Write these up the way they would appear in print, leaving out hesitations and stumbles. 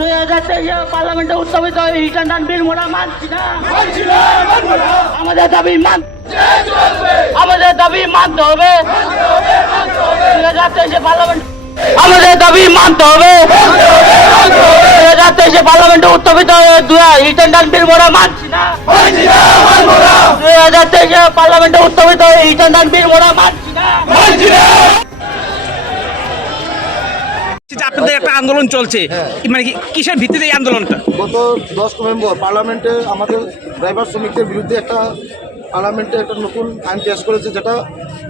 2023 পার্লামেন্টে উত্থাপিত রিটার্ন বিল মোরা মানছি না। আমাদের দাবি আমাদের দাবি মানতে হবে। 2023 পার্লামেন্ট আমাদের দাবি মানতে হবে। 2023 পার্লামেন্টে উত্থাপিত রিটার্ন বিল মোরা মানছি না। 2023 পার্লামেন্টে উত্থাপিত রিটার্ন বিল মোরা মানছি না। আপনাদের একটা আন্দোলন চলছে, মানে কিসের ভিত্তিতে এই আন্দোলনটা? গত 10 নভেম্বর পার্লামেন্টে আমাদের ড্রাইভার শ্রমিকদের বিরুদ্ধে পার্লামেন্টে একটা নতুন আইন পেশ করেছে, যেটা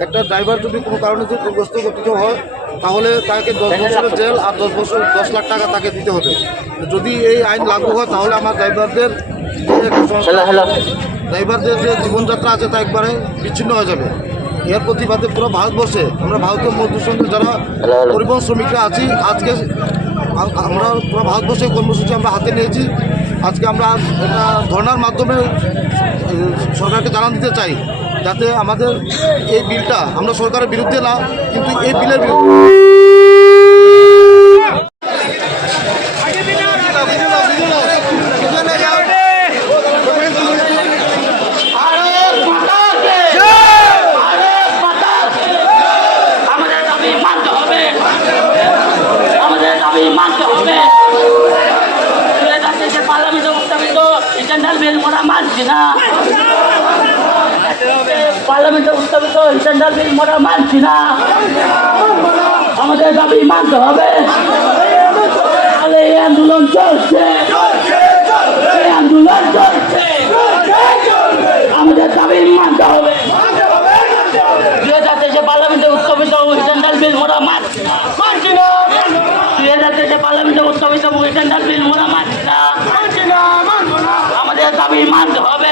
একটা ড্রাইভার যদি কোনো কারণে ক্ষতিগ্রস্ত হয় তাহলে তাকে 10 বছরের জেল আর 10 লাখ টাকা তাকে দিতে হবে। যদি এই আইন লাগু হয় তাহলে আমার ড্রাইভারদের যে জীবনযাত্রা আছে তা একবারে বিচ্ছিন্ন হয়ে যাবে। এর প্রতিবাদে পুরো ভারতবর্ষে আমরা ভারতীয় মজদুর যারা পরিবহন শ্রমিকরা আছি, আজকে আমরা পুরো ভারতবর্ষে কর্মসূচি আমরা হাতে নিয়েছি। আজকে আমরা একটা ধর্নার মাধ্যমে সরকারকে জানান দিতে চাই যাতে আমাদের এই বিলটা, আমরা সরকারের বিরুদ্ধে না, কিন্তু এই বিলের বিরুদ্ধে মানতে হবে। পার্লামেন্টে উত্থাপিত রিটার্ন বিল মোরা মানছি না। পার্লামেন্টে উত্থাপিত রিটার্ন বিল মোরা মানছি না। আমাদের দাবি মানতে হবে। এই আন্দোলন চলছে, এই আন্দোলন চলছে, আমাদের দাবি মানতে হবে। 2023 পার্লামেন্টে উত্থাপিত রিটার্ন বিল মোরা মানছি না। 2023 পার্লামেন্টে উত্থাপিত রিটার্ন বিল মোরা মানছি না। আমাদের দাবি মানতে হবে।